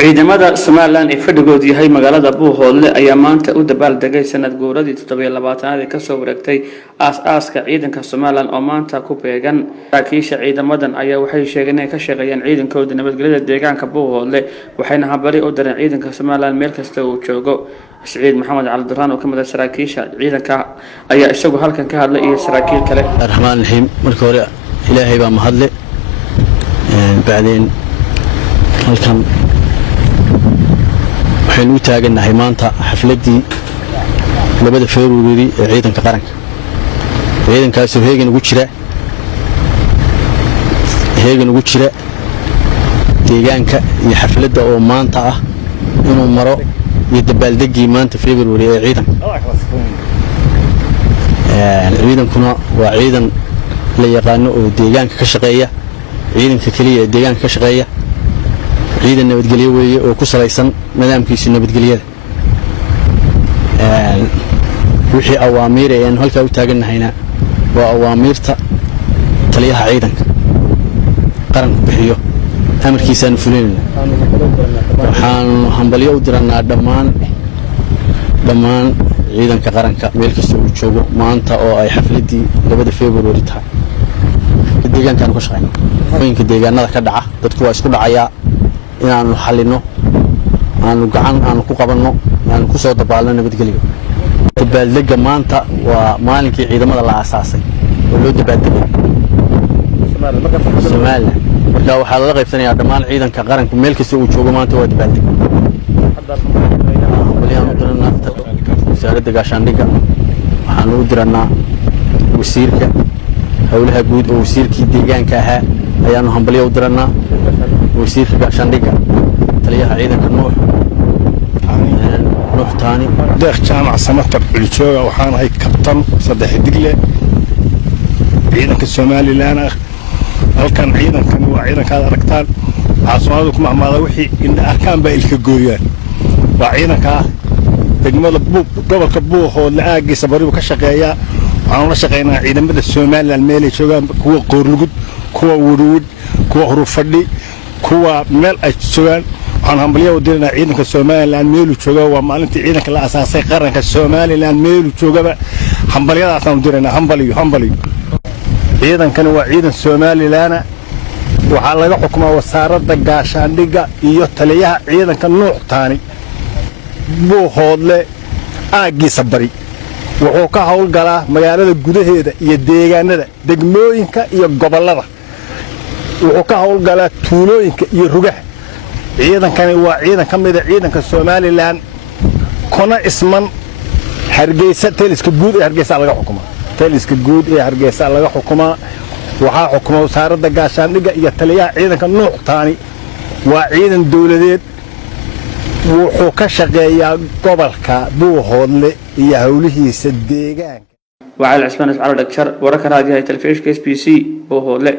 ciidamada Somaliland ee fadhigood yahay magaalada Buuhoodle ayaa maanta u dabaaldegay sanad guuradii 27 ee ka soo wareegtay aas-aaska ciidanka Somaliland oo maanta ku beegan saraakiisha ciidamadan ayaa waxay sheegeen inay ka shaqeeyaan ciidankooda nabadgelyada deegaanka Buuhoodle waxayna habari u dareen ciidanka Somaliland meel kasta uu joogo Saciid Maxamed Cabdiraan oo ka mid ah saraakiisha ciidanka ayaa isagu halkan ka hadlay iyo saraakiil kale Rahmaan Rahiim marka hore Ilaahay baa mahadle baadeen halkan waxaan u taaganahay maanta xafladii labada Febraayo ee ciidanka qaranka ciidankaas oo heegan ugu jira deegaanka iyo xafladda oo maanta ah inuu maro iyo dabaaldegii maanta Febraayo ee ciidankuna waa ciidan la yaqaan oo deegaanka ka shaqeeya ciidanka kaliya ee deegaanka ka shaqeeya ciidan nabadgelyo weeye oo ku salaysan nidaamkiisa nabadgelyada wixii awaamiir ee halka u taaganahayna waa awaamiirta taliyaha ciidanka qaranku bixiyo amarkiisa fulinayna waxaan hambalyo u diranaa dhammaan ciidanka qaranka meel kasta uu joogo maanta oo ay xafladii 2 Febraayo tahay deegaankan ku shaqeynaa hooyinka deegaanada ka dhaca dadku waa isku dhacaya inaanu xalino aanu gacan aanu ku qabanno aanu ku soo dabaalno nabadgelyo dabaaldega maanta waa maalinkii ciidamada la aasaasay oo loo dabaaldegay Soomaaliland marka waxaa la qaybsanayaa dhammaan ciidanka qaranku meel kasta uu joogo maanta waa dabaaldeg wasaaradda gaashaandhigga waxaan u diranaa wasiirka howlaha guud oo wasiirkii deegaanka ahaa ayaanu hambalyo u diranaa wasiirka gaashaandhigga taliyaha ciidanka nuux taani deeq jaamac samatar culijooga waxaan ahay kabtan saddex digle ciidanka Somaliland halkan ciidankan waa ciidankaad aragtaan waxaa Soomaalidu ku macmaada wixii in arkaan baa ilka gooyaan waa ciidanka degmada gobolka Buuhoodle aagiisa barigu ka shaqeeya waxaan la shaqeynaa ciidamada Somaliland meelay joogaan kuwa qoorlugud kuwa wuruud kuwa hurufadhi kuwa meel ay joogaan waxaan hambalyo u diranaa ciidanka Somaliland meel uu joogo waa maalintii ciidanka la aasaasay qaranka Somaliland meel uu joogaba hambalyadaasaan u diranaa hambalyo ciidankan waa ciidan Somaliland waxaa laga xukumaa wasaaradda gaashaandhigga iyo taliyaha ciidanka nuux taani Buuhoodle aagiisa bari wuxuu ka howlgalaa magaalada gudaheeda iyo deegaanada degmooyinka iyo gobolada wuxuu ka howlgalaa tuulooyinka iyo rugaha ciidankani waa ciidan ka mid ah ciidanka Somaliland kuna isman Hargeysa taliska guud ee Hargeysa laga xukumaa waxaa xukuma wasaaradda gaashaandhigga iyo taliyaha ciidanka nuux taani waa ciidan dawladeed wuxuu ka shaqeeyaa gobolka Buuhoodle iyo howlihiisa deegaanka وعلى عثمان اسعار الدكتور وركن هذه التلفزيون KSBC Buuhoodle